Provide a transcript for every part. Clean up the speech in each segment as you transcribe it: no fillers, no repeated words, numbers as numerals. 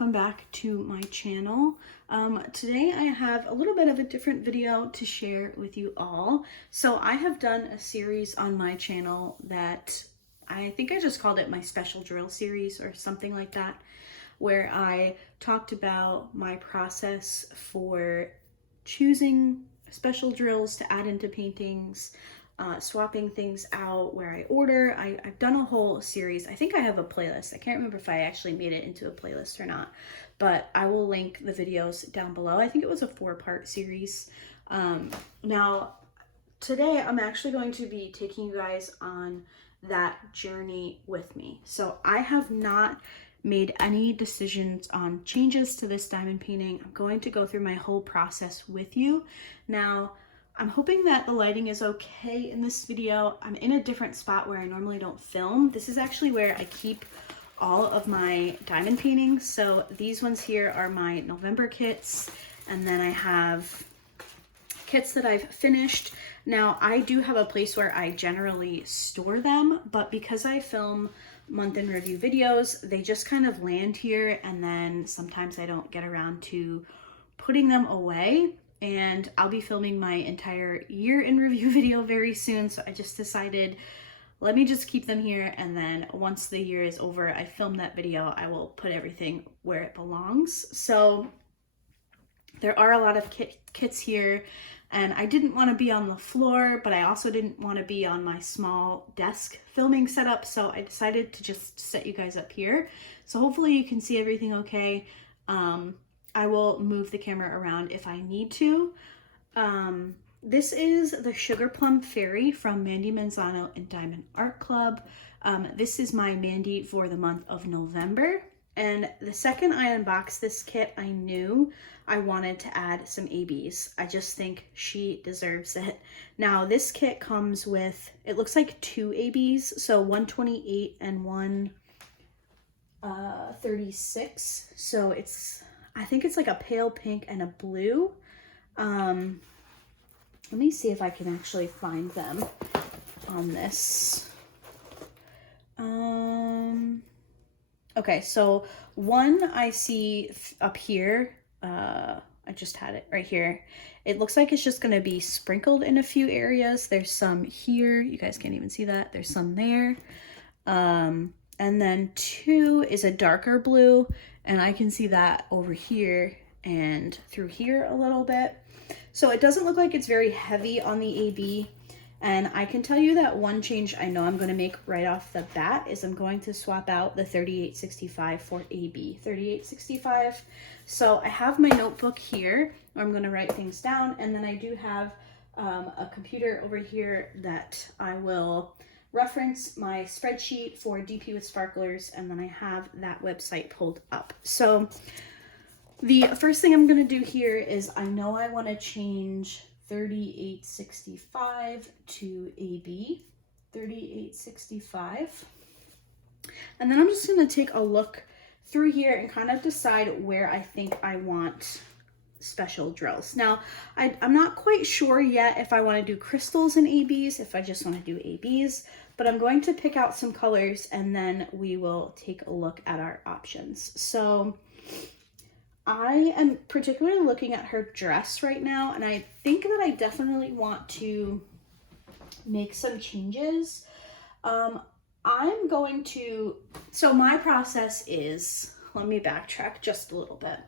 welcome back to my channel. Today I have a little bit of a different video to share with you all. So I have done a series on my channel that I think I just called it my special drill series or something like that, where I talked about my process for choosing special drills to add into paintings, swapping things out where I order. I've done a whole series. I think I have a playlist. I can't remember if I actually made it into a playlist or not, but I will link the videos down below. I think it was a 4-part series. Now, today I'm actually going to be taking you guys on that journey with me. So I have not made any decisions on changes to this diamond painting. I'm going to go through my whole process with you. Now, I'm hoping that the lighting is okay in this video. I'm in a different spot where I normally don't film. This is actually where I keep all of my diamond paintings. So these ones here are my November kits, and then I have kits that I've finished. Now, I do have a place where I generally store them, but because I film month in review videos, they just kind of land here, and then sometimes I don't get around to putting them away. And I'll be filming my entire year in review video very soon, so I just decided, let me just keep them here, and then once the year is over, I film that video, I will put everything where it belongs. So there are a lot of kits here, and I didn't want to be on the floor, but I also didn't want to be on my small desk filming setup, so I decided to just set you guys up here. So hopefully you can see everything okay. I will move the camera around if I need to. This is the Sugar Plum Fairy from Mandy Manzano and Diamond Art Club. This is my Mandy for the month of November. And the second I unboxed this kit, I knew I wanted to add some ABs. I just think she deserves it. Now, this kit comes with, it looks like 2 ABs, so 128 and 136. So it's, I think it's like a pale pink and a blue. Let me see if I can actually find them on this. Okay, so one I see up here. I just had it right here. It looks like it's just going to be sprinkled in a few areas. There's some here. You guys can't even see that. There's some there. And then 2 is a darker blue, and I can see that over here and through here a little bit. So it doesn't look like it's very heavy on the AB. And I can tell you that one change I know I'm going to make right off the bat is I'm going to swap out the 3865 for AB 3865. So I have my notebook here where I'm going to write things down, and then I do have a computer over here that I will reference my spreadsheet for DP with Sparklers, and then I have that website pulled up. So the first thing I'm going to do here is I know I want to change 3865 to AB 3865, and then I'm just going to take a look through here and kind of decide where I think I want special drills. Now, I'm not quite sure yet if I want to do crystals and ABs, if I just want to do ABs, but I'm going to pick out some colors and then we will take a look at our options. So I am particularly looking at her dress right now, and I think that I definitely want to make some changes. I'm going to, so my process is, let me backtrack just a little bit.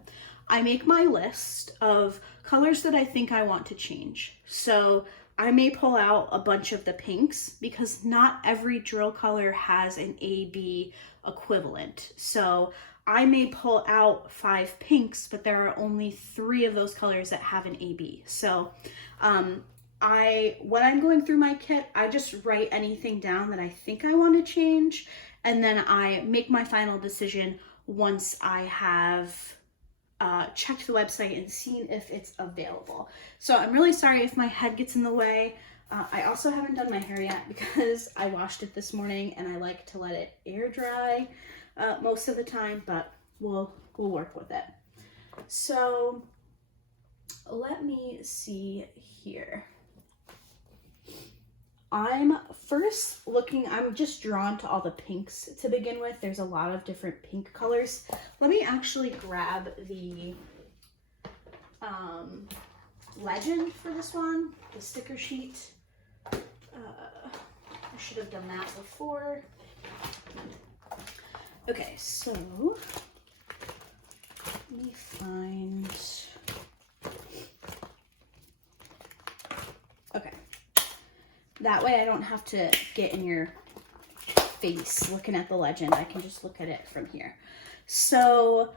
I make my list of colors that I think I want to change. So I may pull out a bunch of the pinks because not every drill color has an AB equivalent. So I may pull out 5 pinks, but there are only 3 of those colors that have an AB. So when I'm going through my kit, I just write anything down that I think I want to change, and then I make my final decision once I have checked the website and seen if it's available. So I'm really sorry if my head gets in the way. I also haven't done my hair yet because I washed it this morning and I like to let it air dry most of the time, but we'll work with it. So let me see here. I'm first looking, I'm just drawn to all the pinks to begin with. There's a lot of different pink colors. Let me actually grab the legend for this one, the sticker sheet. I should have done that before. Okay, so let me find, okay. That way I don't have to get in your face looking at the legend. I can just look at it from here. So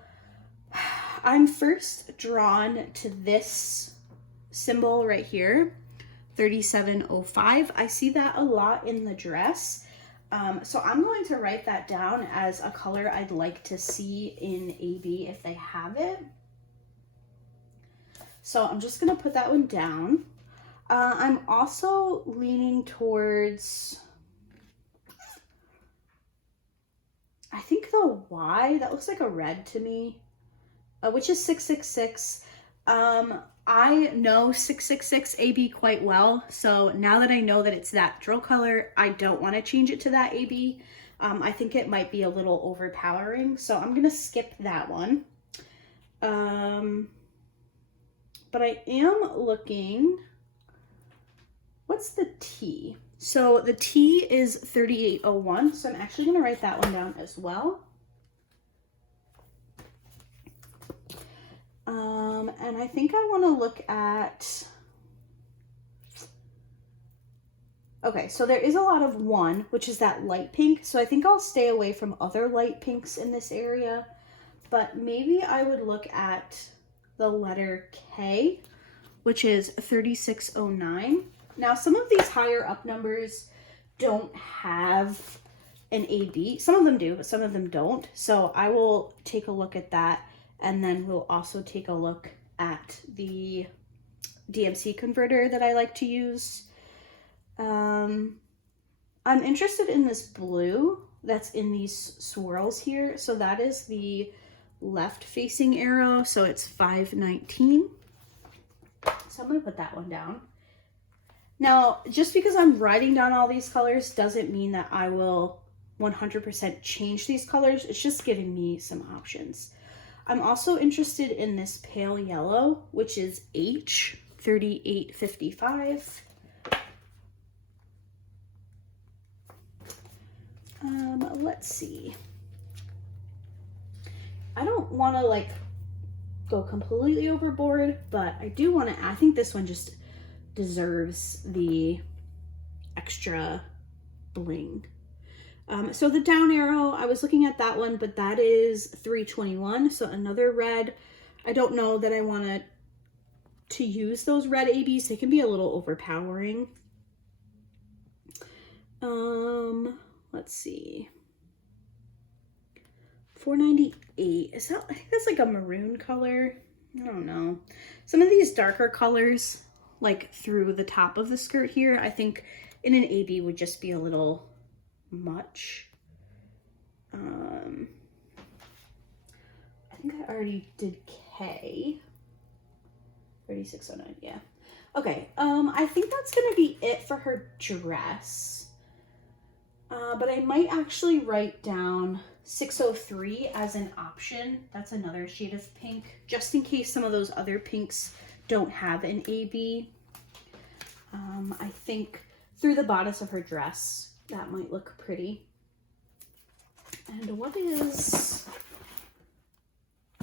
I'm first drawn to this symbol right here, 3705. I see that a lot in the dress. So I'm going to write that down as a color I'd like to see in AB if they have it. So I'm just going to put that one down. I'm also leaning towards, I think the Y, that looks like a red to me, which is 666. I know 666 AB quite well, so now that I know that it's that drill color, I don't want to change it to that AB. I think it might be a little overpowering, so I'm going to skip that one. But I am looking, what's the T? So the T is 3801, so I'm actually going to write that one down as well. And I think I want to look at, okay, so there is a lot of 1, which is that light pink. So I think I'll stay away from other light pinks in this area, but maybe I would look at the letter K, which is 3609. Now, some of these higher up numbers don't have an AB. Some of them do, but some of them don't. So I will take a look at that. And then we'll also take a look at the DMC converter that I like to use. I'm interested in this blue that's in these swirls here. So that is the left facing arrow. So it's 519. So I'm going to put that one down. Now, just because I'm writing down all these colors doesn't mean that I will 100% change these colors. It's just giving me some options. I'm also interested in this pale yellow, which is H, 3855. Let's see. I don't want to like go completely overboard, but I do want to, I think this one just deserves the extra bling. So the down arrow, I was looking at that one, but that is 321, so another red. I don't know that I want to use those red ABs. They can be a little overpowering. Let's see. 498, is that, I think that's like a maroon color. I don't know. Some of these darker colors, like through the top of the skirt here, I think in an AB would just be a little much. I think I already did K. 3609, yeah. Okay, I think that's gonna be it for her dress. But I might actually write down 603 as an option. That's another shade of pink, just in case some of those other pinks don't have an AB. I think through the bodice of her dress, that might look pretty. And what is,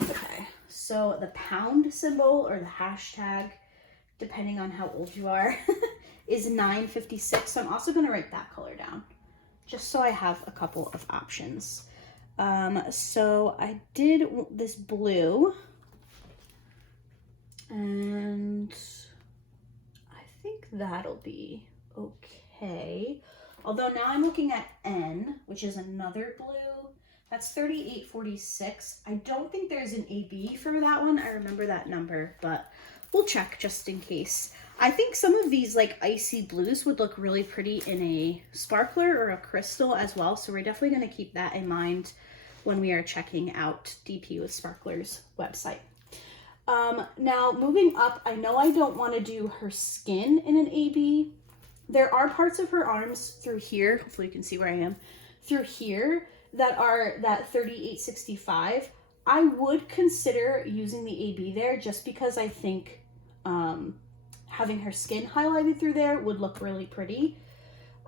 okay, so the pound symbol or the hashtag, depending on how old you are, is 956. So I'm also going to write that color down, just so I have a couple of options. So I did this blue, and I think that'll be okay. Although now I'm looking at N, which is another blue. That's 3846. I don't think there's an AB for that one. I remember that number, but we'll check just in case. I think some of these like icy blues would look really pretty in a sparkler or a crystal as well. So we're definitely going to keep that in mind when we are checking out DP with Sparklers website. Now moving up, I know I don't want to do her skin in an AB, there are parts of her arms through here, hopefully you can see where I am, through here that are that 3865. I would consider using the AB there just because I think having her skin highlighted through there would look really pretty.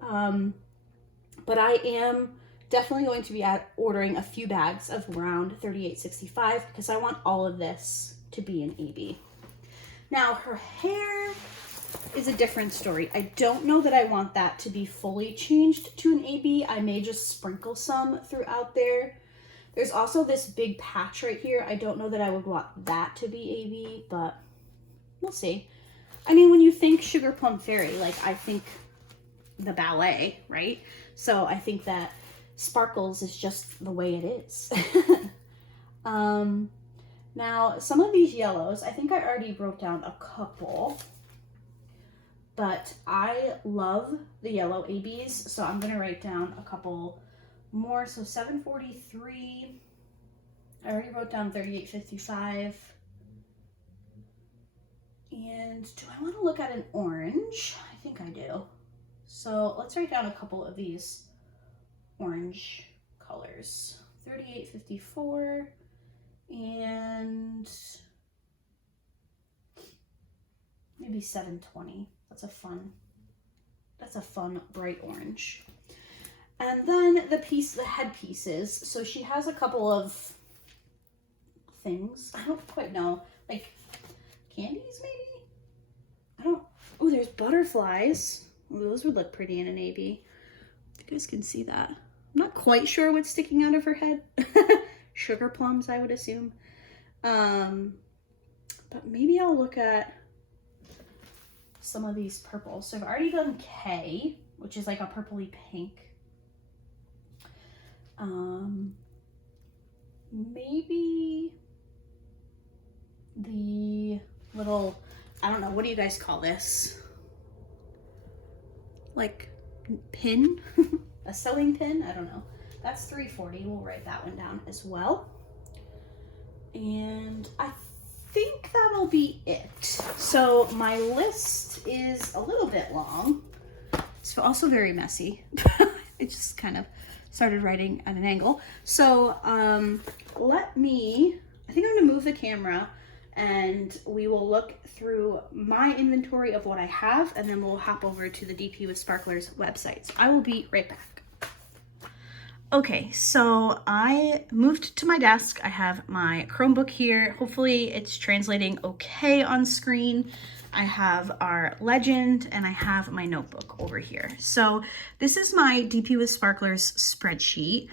But I am definitely going to be ordering a few bags of round 3865 because I want all of this to be an AB. Now her hair is a different story. I don't know that I want that to be fully changed to an AB. I may just sprinkle some throughout there. There's also this big patch right here. I don't know that I would want that to be AB, but we'll see. I mean, when you think Sugar Plum Fairy, like I think the ballet, right? So I think that sparkles is just the way it is. Now, some of these yellows, I think I already wrote down a couple, but I love the yellow ABs, so I'm gonna write down a couple more. So 743, I already wrote down 3855. And do I want to look at an orange? I think I do. So let's write down a couple of these orange colors. 3854 and maybe 720. That's a fun bright orange. And then the head pieces. So she has a couple of things. I don't quite know, like candies maybe? I don't, oh, there's butterflies. Well, those would look pretty in an AB. You guys can see that. I'm not quite sure what's sticking out of her head. Sugar plums, I would assume. But maybe I'll look at some of these purples. So I've already done K, which is like a purpley pink. Maybe the little, I don't know, what do you guys call this? Like pin? A sewing pin? I don't know. That's 340. We'll write that one down as well. And I think that'll be it. So my list is a little bit long. It's also very messy. I just kind of started writing at an angle. So I think I'm gonna move the camera and we will look through my inventory of what I have, and then we'll hop over to the DP with Sparklers website. So I will be right back. Okay, so I moved to my desk. I have my Chromebook here. Hopefully it's translating okay on screen. I have our legend and I have my notebook over here. So this is my DP with Sparklers spreadsheet,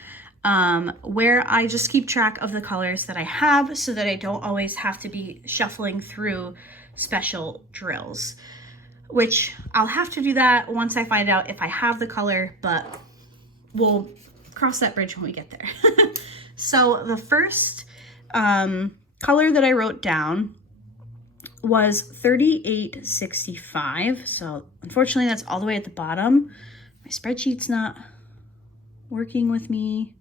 where I just keep track of the colors that I have so that I don't always have to be shuffling through special drills, which I'll have to do that once I find out if I have the color, but we'll cross that bridge when we get there. So the first color that I wrote down was 3865. So unfortunately that's all the way at the bottom. My spreadsheet's not working with me.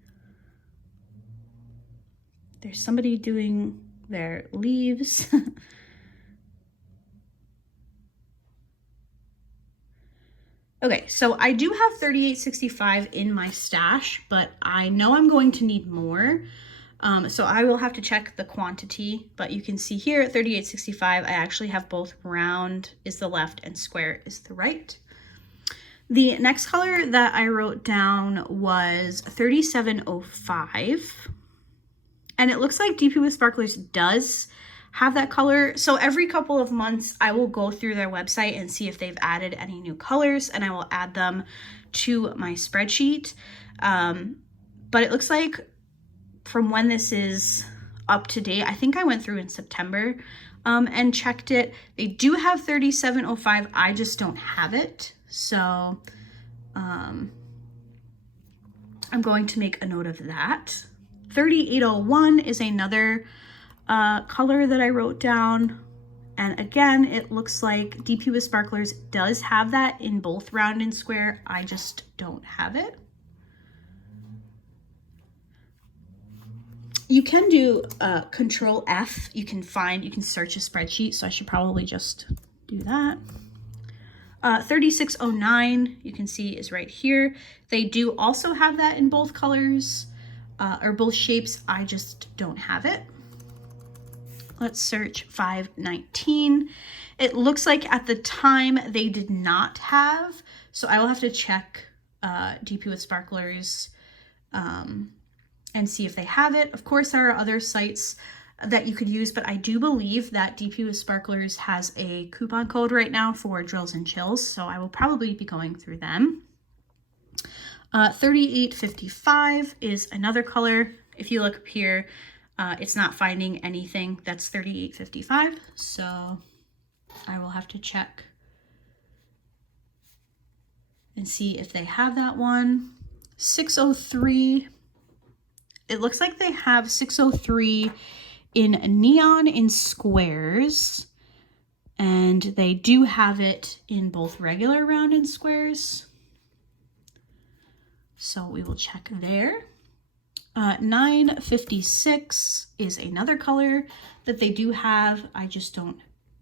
There's somebody doing their leaves. Okay, so I do have 3865 in my stash, but I know I'm going to need more. So I will have to check the quantity, but you can see here at 3865, I actually have both round is the left and square is the right. The next color that I wrote down was 3705. And it looks like DP with Sparklers does have that color. So every couple of months, I will go through their website and see if they've added any new colors, and I will add them to my spreadsheet. But it looks like from when this is up to date, I think I went through in September and checked it. They do have 3705. I just don't have it. So I'm going to make a note of that. 3801 is another color that I wrote down, and again it looks like DP with Sparklers does have that in both round and square. I just don't have it. You can do Control F. You can search a spreadsheet, so I should probably just do that. 3609, you can see, is right here. They do also have that in both colors, or both shapes. I just don't have it. Let's search 519. It looks like at the time they did not have, so I will have to check DP with Sparklers and see if they have it. Of course, there are other sites that you could use, but I do believe that DP with Sparklers has a coupon code right now for Drills and Chills, so I will probably be going through them. 3855 is another color. If you look up here, it's not finding anything that's 3855, so I will have to check and see if they have that one. 603, it looks like they have 603 in neon in squares, and they do have it in both regular round and squares, so we will check there. 956 is another color that they do have. I just don't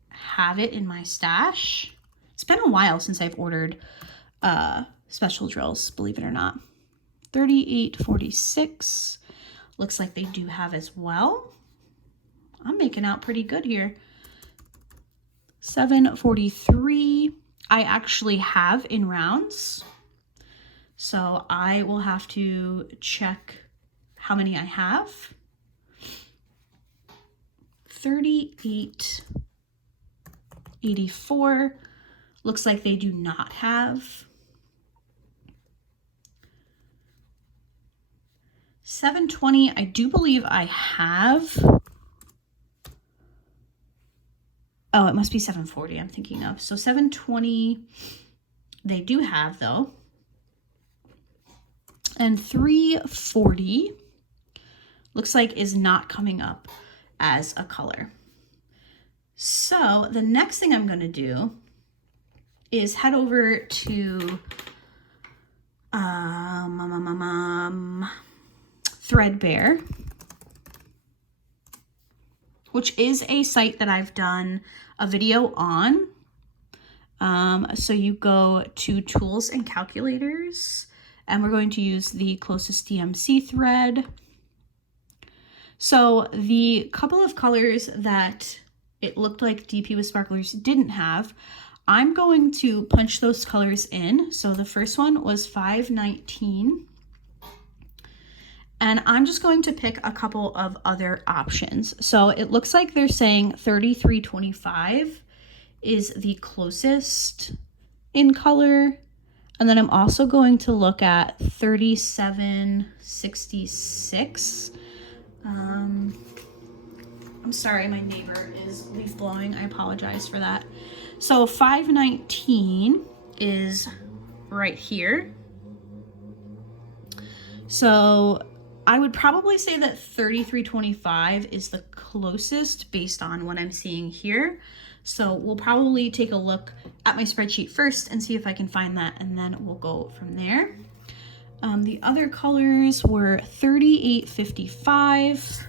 have it in my stash. It's been a while since I've ordered special drills, believe it or not. 3846 looks like they do have as well. I'm making out pretty good here. 743 I actually have in rounds, so I will have to check how many I have. 3884 looks like they do not have. 720 I do believe I have. Oh, it must be 740 I'm thinking of. So 720 they do have though. And 340 looks like is not coming up as a color. So the next thing I'm going to do is head over to Threadbare, which is a site that I've done a video on. So you go to tools and calculators, and we're going to use the closest DMC thread. So the couple of colors that it looked like DP with Sparklers didn't have, I'm going to punch those colors in. So the first one was 519. And I'm just going to pick a couple of other options. So it looks like they're saying 3325 is the closest in color. And then I'm also going to look at 3766. I'm sorry, my neighbor is leaf blowing. I apologize for that. So 519 is right here. So I would probably say that 3325 is the closest based on what I'm seeing here. So we'll probably take a look at my spreadsheet first and see if I can find that, and then we'll go from there. The other colors were 3855,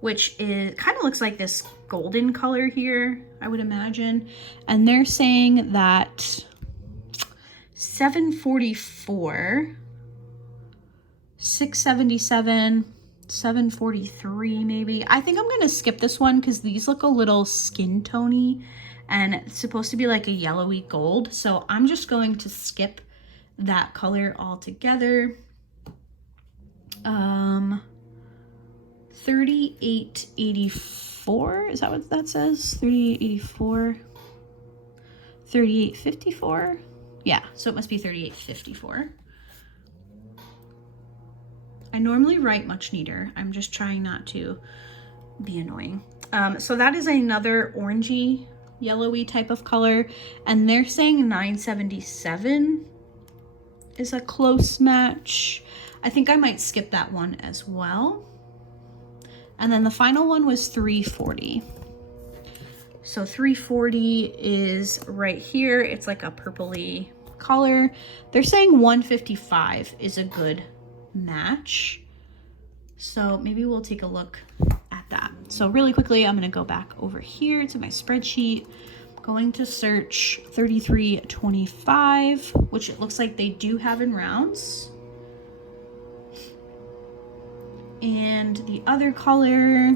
which is kind of looks like this golden color here, I would imagine. And they're saying that 744, 677, 743 maybe. I think I'm gonna skip this one because these look a little skin tony and it's supposed to be like a yellowy gold. So I'm just going to skip that color altogether. 3884, is that what that says? 3884, 3854. Yeah, so it must be 3854. I normally write much neater. I'm just trying not to be annoying. So that is another orangey, yellowy type of color. And they're saying 977 is a close match. I think I might skip that one as well. And then the final one was 340. So 340 is right here. It's like a purpley color. They're saying 155 is a good match. So maybe we'll take a look at that. So really quickly, I'm gonna go back over here to my spreadsheet, going to search 3325, which it looks like they do have in rounds. And the other color,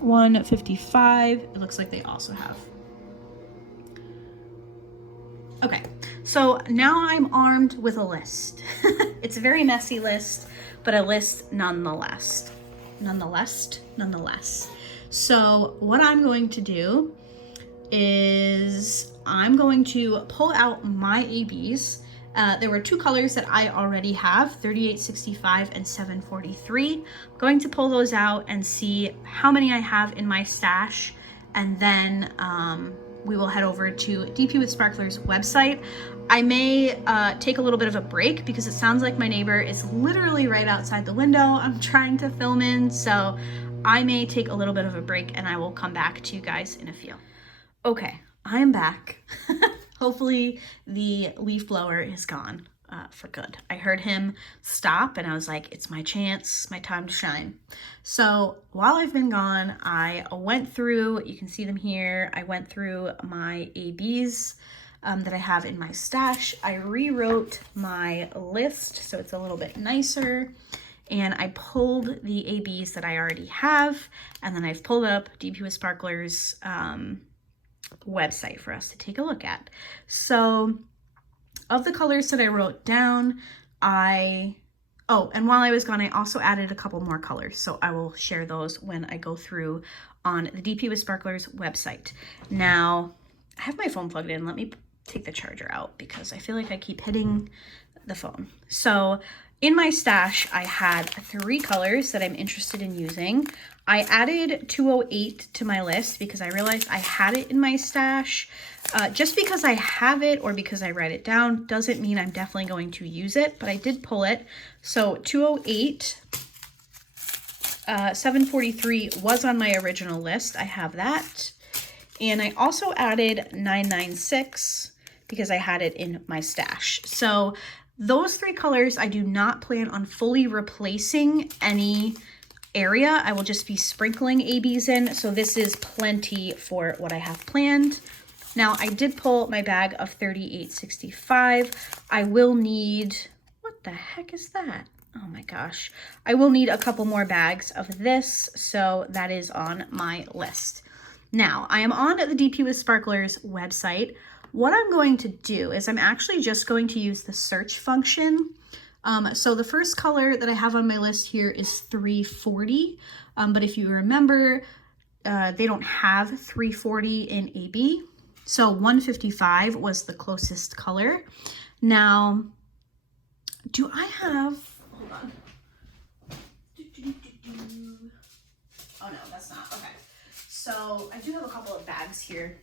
155, it looks like they also have. Okay, so now I'm armed with a list. It's a very messy list, but a list nonetheless. So what I'm going to do is I'm going to pull out my ABs. There were two colors that I already have, 3865 and 743. I'm going to pull those out and see how many I have in my stash, and then we will head over to DP with Sparklers website. I may take a little bit of a break because it sounds like my neighbor is literally right outside the window I'm trying to film in, so I may take a little bit of a break and I will come back to you guys in a few. Okay, I'm back. Hopefully the leaf blower is gone for good. I heard him stop and I was like, it's my chance, my time to shine. So while I've been gone, I went through, you can see them here, I went through my ABs that I have in my stash. I rewrote my list so it's a little bit nicer. And I pulled the ABs that I already have, and then I've pulled up DP with Sparklers website for us to take a look at. So of the colors that I wrote down, and while I was gone, I also added a couple more colors. So I will share those when I go through on the DP with Sparklers website. Now, I have my phone plugged in. Let me take the charger out because I feel like I keep hitting the phone. So in my stash, I had 3 colors that I'm interested in using. I added 208 to my list because I realized I had it in my stash. Just because I have it or because I write it down doesn't mean I'm definitely going to use it, but I did pull it. So 208, 743 was on my original list. I have that. And I also added 996 because I had it in my stash. So those 3 colors, I do not plan on fully replacing any area. I will just be sprinkling ABs in. So this is plenty for what I have planned. Now I did pull my bag of 3865. I will need, what the heck is that? Oh my gosh. I will need a couple more bags of this. So that is on my list. Now I am on the DP with Sparklers website. What I'm going to do is I'm actually just going to use the search function. So the first color that I have on my list here is 340. But if you remember, they don't have 340 in AB. So 155 was the closest color. Now, do I have, hold on. Oh no, that's not, okay. So I do have a couple of bags here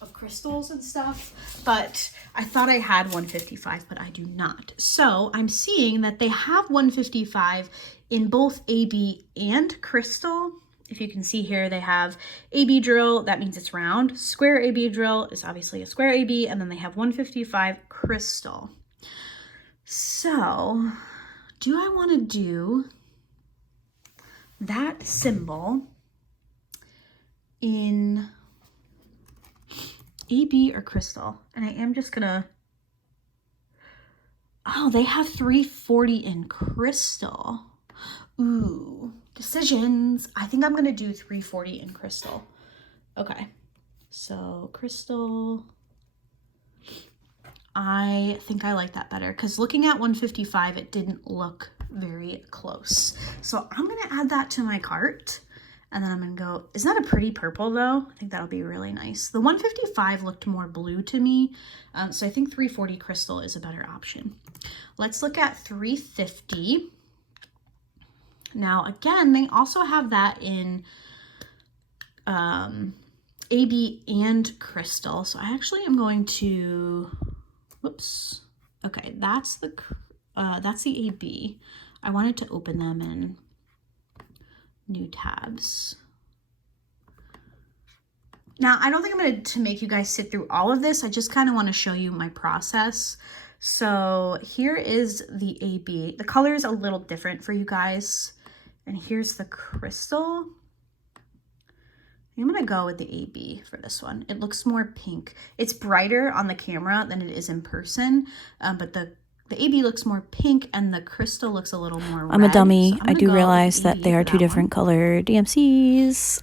of crystals and stuff, but I thought I had 155, but I do not. So I'm seeing that they have 155 in both AB and crystal. If you can see here, they have AB drill, that means it's round. Square AB drill is obviously a square AB, and then they have 155 crystal. So do I want to do that symbol in AB or crystal? And I am just gonna, oh, they have 340 in crystal. Ooh, decisions. I think I'm gonna do 340 in crystal. Okay, so crystal, I think I like that better because looking at 155, it didn't look very close. So I'm gonna add that to my cart. And then I'm gonna go, isn't that a pretty purple though? I think that'll be really nice. The 155 looked more blue to me. So I think 340 crystal is a better option. Let's look at 350. Now again, they also have that in AB and crystal. So I actually am going to, whoops. Okay, that's the AB. I wanted to open them in new tabs. Now, I don't think I'm going to make you guys sit through all of this. I just kind of want to show you my process. So here is the AB. The color is a little different for you guys. And here's the crystal. I'm gonna go with the AB for this one. It looks more pink. It's brighter on the camera than it is in person, but the AB looks more pink and the crystal looks a little more red. I'm a dummy. So I do realize that they are two different color DMCs.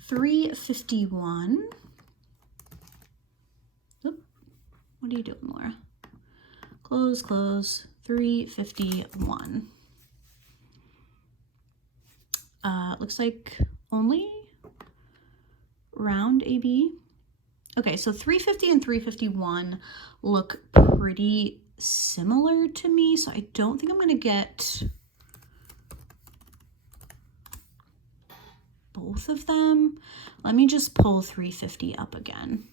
351. Oop. What are you doing, Laura? Close, close. 351. Looks like only round AB. Okay, so 350 and 351 look pretty similar to me, so I don't think I'm gonna get both of them. Let me just pull 350 up again.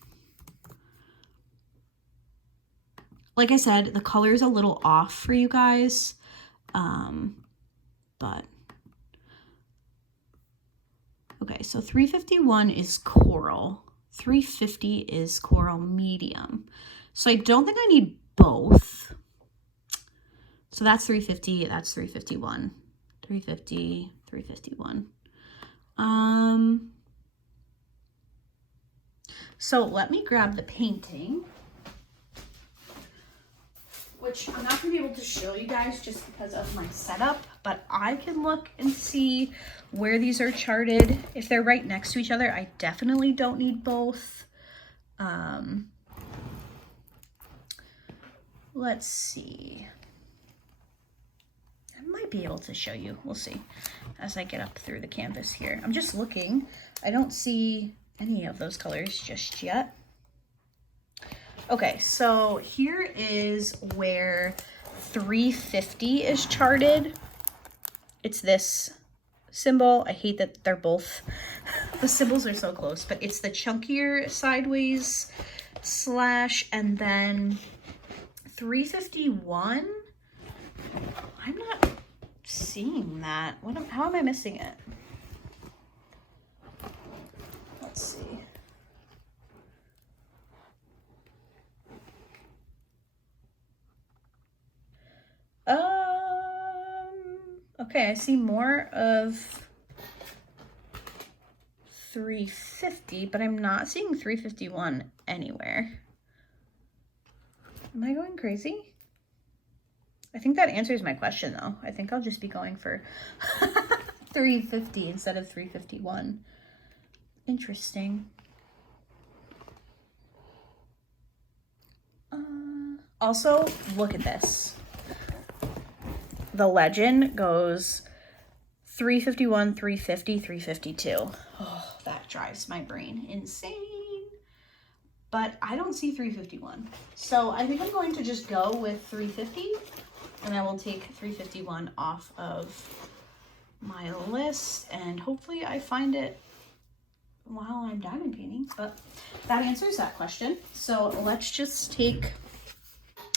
Like I said, the color is a little off for you guys, but okay, so 351 is coral. 350 is coral medium. So I don't think I need both. So that's 350, that's 351. 350, 351. So let me grab the painting, which I'm not gonna be able to show you guys just because of my setup, but I can look and see where these are charted. If they're right next to each other, I definitely don't need both. Let's see. I might be able to show you. We'll see as I get up through the canvas here. I'm just looking. I don't see any of those colors just yet. Okay, so here is where 350 is charted. It's this symbol. I hate that they're both, the symbols are so close, but it's the chunkier sideways slash, and then 351. I'm not seeing that. How am I missing it? Let's see. Okay, I see more of 350, but I'm not seeing 351 anywhere. Am I going crazy? I think that answers my question though. I think I'll just be going for 350 instead of 351. Interesting. Also, look at this. The legend goes 351, 350, 352. Oh, that drives my brain insane. But I don't see 351. So I think I'm going to just go with 350, and I will take 351 off of my list, and hopefully I find it while I'm diamond painting. But that answers that question. So let's just take,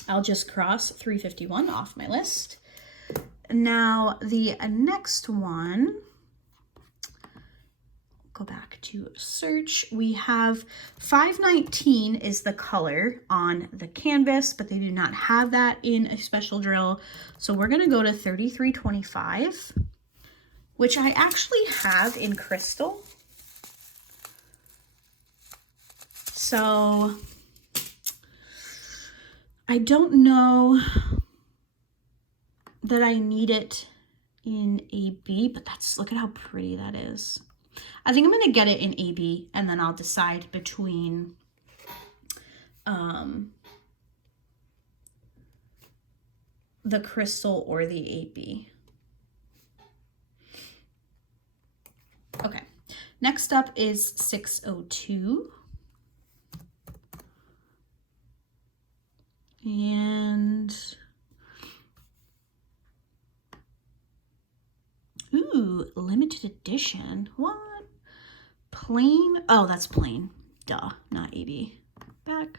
I'll just cross 351 off my list. Now the next one, go back to search. We have 519 is the color on the canvas, but they do not have that in a special drill. So we're gonna go to 3325, which I actually have in crystal. So I don't know that I need it in AB, but look at how pretty that is. I think I'm gonna get it in AB, and then I'll decide between the crystal or the AB. Okay, next up is 602. And ooh, limited edition. What? Plain? Oh, that's plain. Duh, not AB. Back.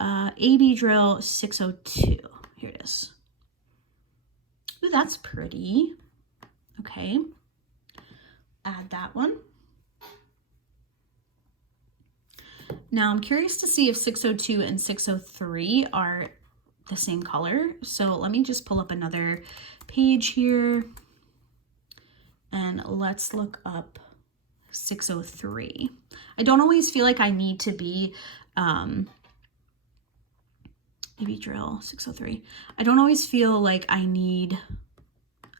AB drill 602. Here it is. Ooh, that's pretty. Okay. Add that one. Now I'm curious to see if 602 and 603 are the same color. So let me just pull up another page here. and let's look up 603. I don't always feel like I need to be, maybe drill 603. I don't always feel like I need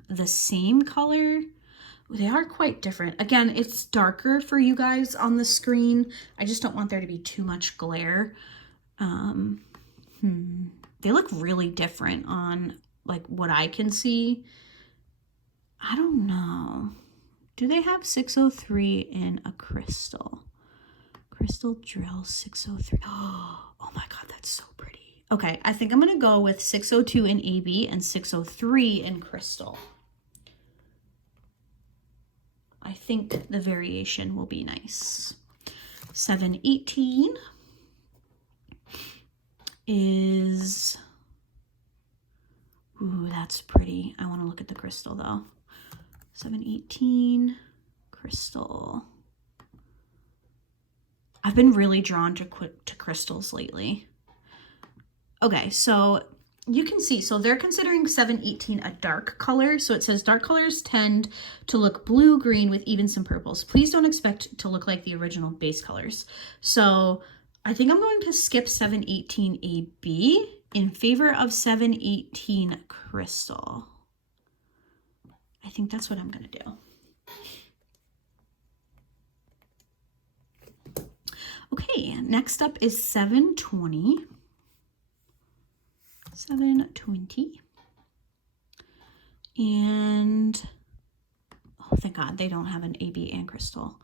the same color. They are quite different. Again, it's darker for you guys on the screen. I just don't want there to be too much glare. They look really different on like what I can see. I don't know. Do they have 603 in a crystal? Crystal drill 603. Oh my God, that's so pretty. Okay, I think I'm gonna go with 602 in AB and 603 in crystal. I think the variation will be nice. 718 is, ooh, that's pretty. I want to look at the crystal though. 718 crystal. I've been really drawn to crystals lately. Okay, so you can see, so they're considering 718 a dark color. So it says dark colors tend to look blue, green with even some purples. Please don't expect to look like the original base colors. So I think I'm going to skip 718 AB in favor of 718 crystal. I think that's what I'm going to do. Okay, next up is 720. 720. And oh, thank God they don't have an AB and crystal.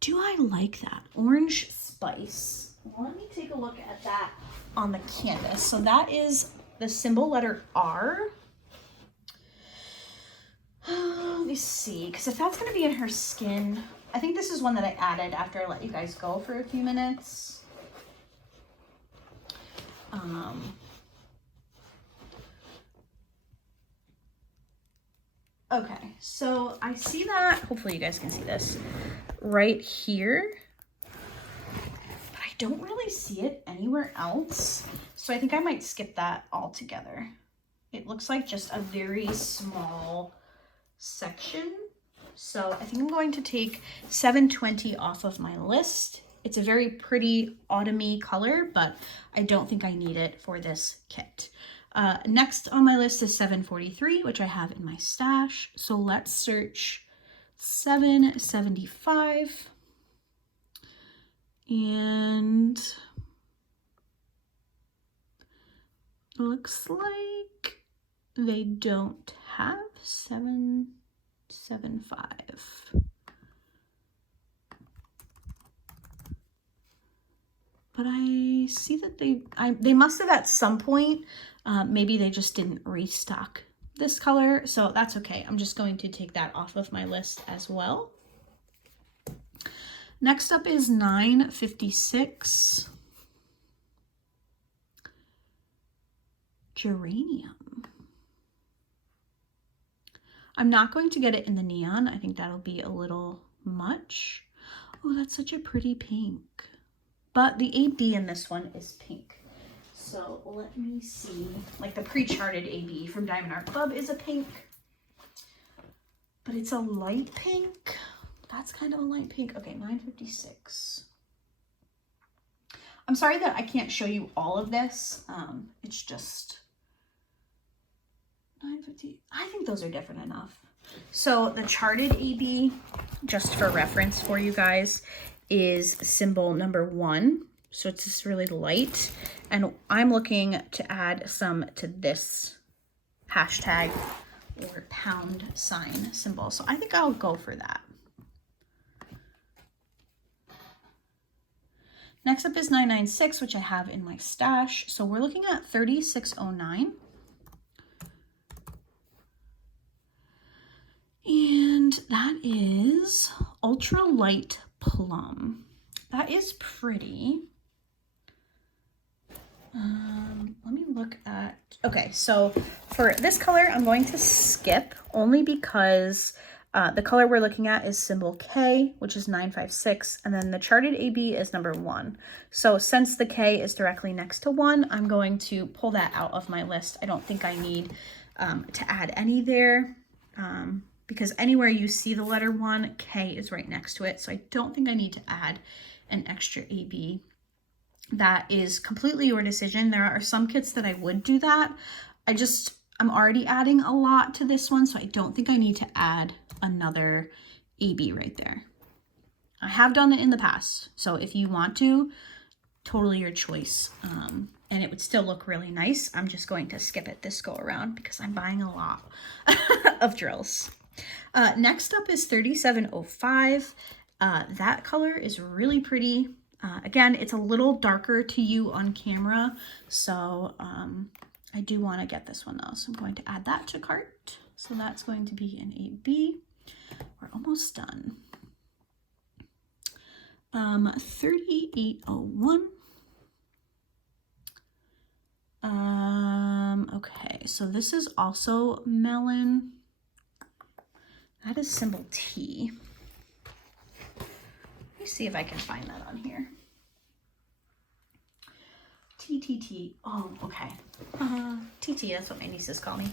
Do I like that? Orange spice. Let me take a look at that on the canvas. So that is the symbol letter R. Let me see, because if that's going to be in her skin, I think this is one that I added after I let you guys go for a few minutes. Okay, so I see that, hopefully you guys can see this, right here, but I don't really see it anywhere else, so I think I might skip that altogether. It looks like just a very small section, so I think I'm going to take 720 off of my list. It's a very pretty autumny color, but I don't think I need it for this kit. Next on my list is 743, which I have in my stash. So let's search 775. And looks like they don't have 775. But I see that they must have at some point, maybe they just didn't restock this color, so that's okay. I'm just going to take that off of my list as well. Next up is 956. Geranium. I'm not going to get it in the neon. I think that'll be a little much. Oh, that's such a pretty pink. But the AB in this one is pink. So let me see. Like the pre-charted AB from Diamond Art Club is a pink. But it's a light pink. That's kind of a light pink. Okay, 956. I'm sorry that I can't show you all of this. It's just 950. I think those are different enough. So the charted AB, just for reference for you guys, is symbol number 1. So it's just really light. And I'm looking to add some to this hashtag or pound sign symbol. So I think I'll go for that. Next up is 996, which I have in my stash. So we're looking at 3609. And that is ultra light plum. That is pretty. Let me look at, okay, so for this color, I'm going to skip only because the color we're looking at is symbol K, which is 956, and then the charted AB is number 1. So since the K is directly next to 1, I'm going to pull that out of my list. I don't think I need to add any there, because anywhere you see the letter 1, K is right next to it. So I don't think I need to add an extra AB. That is completely your decision. There are some kits that I would do that. I'm already adding a lot to this one, so I don't think I need to add another AB right there. I have done it in the past, so if you want to, totally your choice. And it would still look really nice. I'm just going to skip it this go around because I'm buying a lot of drills. Next up is 3705. That color is really pretty. Again, it's a little darker to you on camera, so I do want to get this one though. So I'm going to add that to cart. So that's going to be an AB. We're almost done. 3801. Okay, so this is also melon. That is symbol T. Let me see if I can find that on here. TTT. Oh, okay. TT, that's what my nieces call me.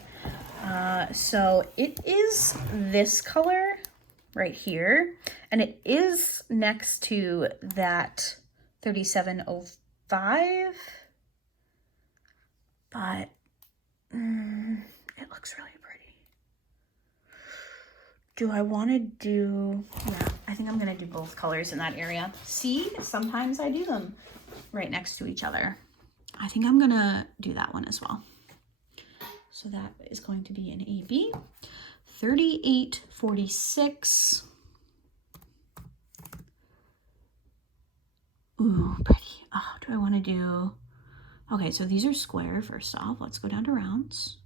So it is this color right here, and it is next to that 3705, but it looks really pretty. Do I want to do, yeah, I think I'm going to do both colors in that area. See, sometimes I do them right next to each other. I think I'm going to do that one as well. So that is going to be an AB. 3846. Ooh, pretty. Oh, do I want to do, okay, so these are square first off. Let's go down to rounds.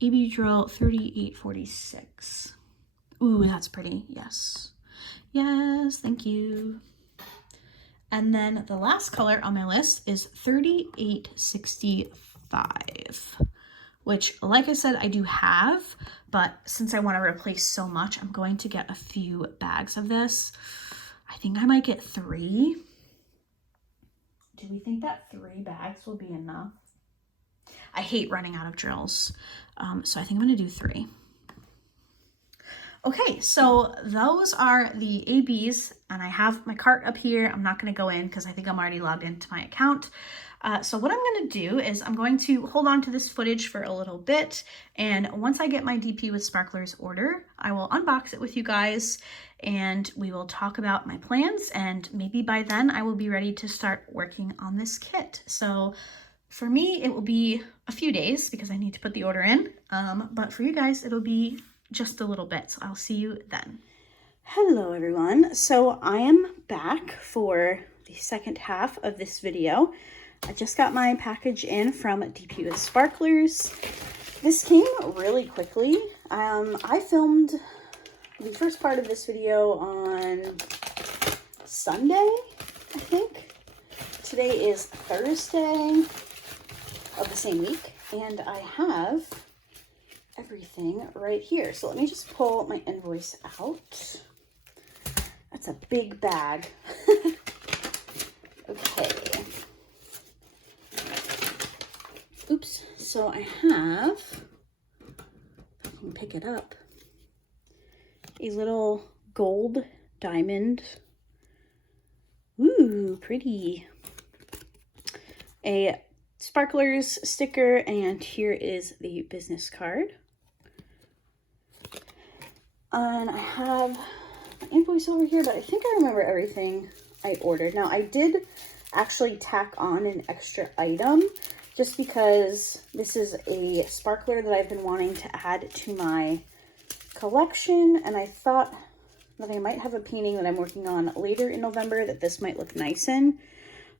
AB drill 3846. Ooh, that's pretty. Yes. Yes, thank you. And then the last color on my list is 3865, which, like I said, I do have, but since I want to replace so much, I'm going to get a few bags of this. I think I might get 3. Do we think that 3 bags will be enough? I hate running out of drills, so I think I'm going to do 3. Okay, so those are the ABs, and I have my cart up here. I'm not going to go in because I think I'm already logged into my account. So what I'm going to do is I'm going to hold on to this footage for a little bit, and once I get my DP with Sparklers order, I will unbox it with you guys, and we will talk about my plans, and maybe by then I will be ready to start working on this kit. So for me, it will be a few days because I need to put the order in, but for you guys, it'll be just a little bit. So I'll see you then. Hello everyone. So I am back for the second half of this video. I just got my package in from DP with Sparklers. This came really quickly. I filmed the first part of this video on Sunday, I think. Today is Thursday of the same week, and I have everything right here. So let me just pull my invoice out. That's a big bag. Okay. Oops. So I have, if I can pick it up, a little gold diamond. Ooh, pretty. A Sparklers sticker, and here is the business card. And I have my invoice over here, but I think I remember everything I ordered. Now, I did actually tack on an extra item just because this is a sparkler that I've been wanting to add to my collection, and I thought that I might have a painting that I'm working on later in November that this might look nice in.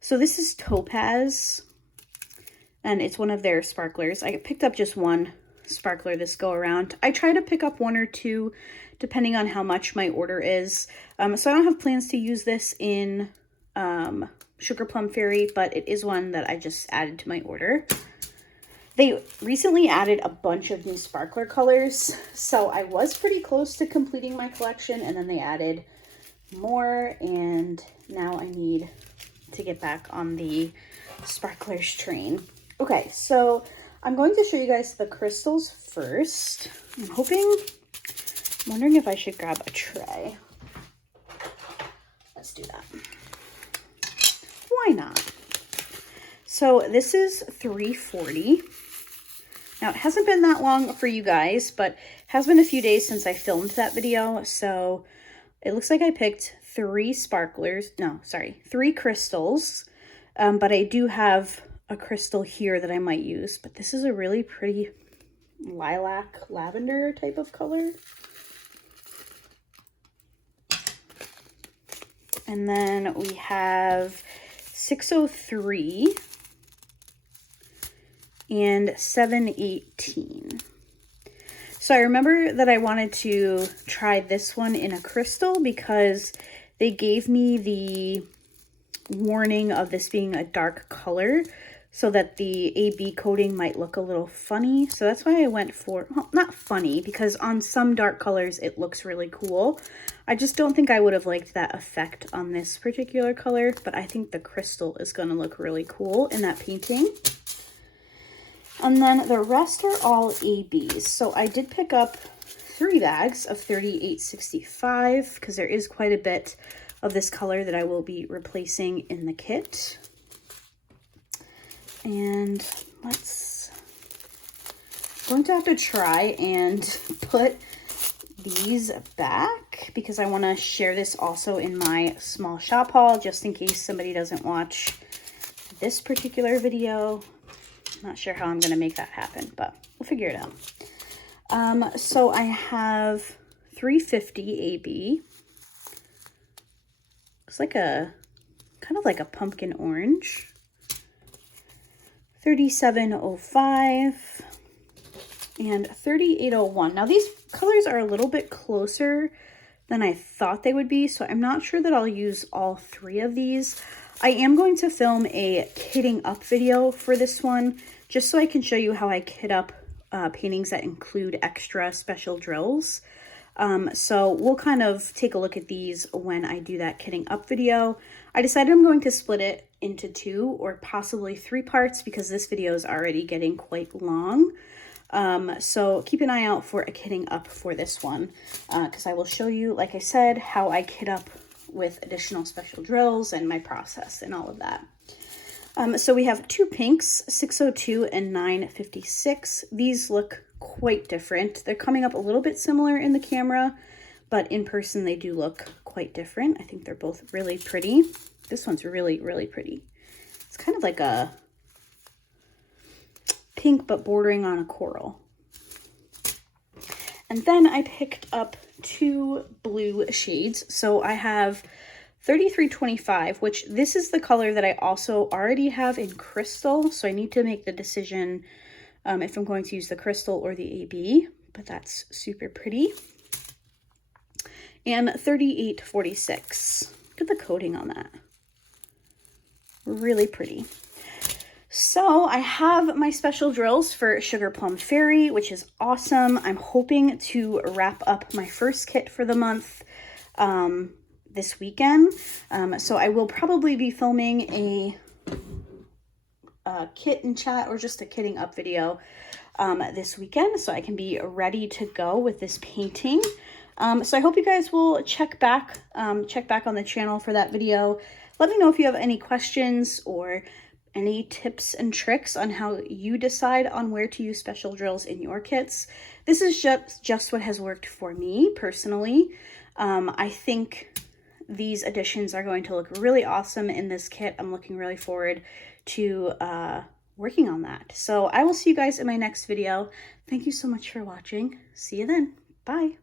So this is Topaz, and it's one of their sparklers. I picked up just one sparkler this go around. I try to pick up 1 or 2 depending on how much my order is. So I don't have plans to use this in Sugar Plum Fairy, but it is one that I just added to my order. They recently added a bunch of new sparkler colors, so I was pretty close to completing my collection, and then they added more, and now I need to get back on the sparklers train. Okay, so I'm going to show you guys the crystals first. I'm wondering if I should grab a tray. Let's do that. Why not? So this is $3.40. Now, it hasn't been that long for you guys, but it has been a few days since I filmed that video. So it looks like I picked three crystals. But I do have a crystal here that I might use. But this is a really pretty lilac lavender type of color. And then we have 603 and 718. So I remember that I wanted to try this one in a crystal because they gave me the warning of this being a dark color so that the AB coating might look a little funny. So that's why I went for, well, not funny, because on some dark colors it looks really cool. I just don't think I would have liked that effect on this particular color, but I think the crystal is going to look really cool in that painting. And then the rest are all ABs. So I did pick up 3 bags of 3865 because there is quite a bit of this color that I will be replacing in the kit. And I'm going to have to try and put these back because I want to share this also in my small shop haul just in case somebody doesn't watch this particular video. Not sure how I'm going to make that happen, but we'll figure it out. So I have 350 AB. Looks like kind of like a pumpkin orange. 3705 and 3801. Now these colors are a little bit closer than I thought they would be, so I'm not sure that I'll use all 3 of these. I am going to film a kitting up video for this one, just so I can show you how I kit up paintings that include extra special drills. So we'll kind of take a look at these when I do that kitting up video. I decided I'm going to split it into 2 or possibly 3 parts because this video is already getting quite long. So keep an eye out for a kitting up for this one because I will show you, like I said, how I kit up with additional special drills and my process and all of that. So we have 2 pinks, 602 and 956. These look quite different. They're coming up a little bit similar in the camera, but in person they do look quite different. I think they're both really pretty. This one's really, really pretty. It's kind of like a pink, but bordering on a coral. And then I picked up 2 blue shades. So I have 3325, which this is the color that I also already have in crystal. So I need to make the decision if I'm going to use the crystal or the AB, but that's super pretty. And 3846. Look at the coating on that. Really pretty. So I have my special drills for Sugar Plum Fairy, which is awesome. I'm hoping to wrap up my first kit for the month this weekend. So I will probably be filming a kit and chat or just a kitting up video this weekend so I can be ready to go with this painting. So I hope you guys will check back on the channel for that video. Let me know if you have any questions or any tips and tricks on how you decide on where to use special drills in your kits. This is just what has worked for me personally. I think these additions are going to look really awesome in this kit. I'm looking really forward to working on that. So I will see you guys in my next video. Thank you so much for watching. See you then. Bye.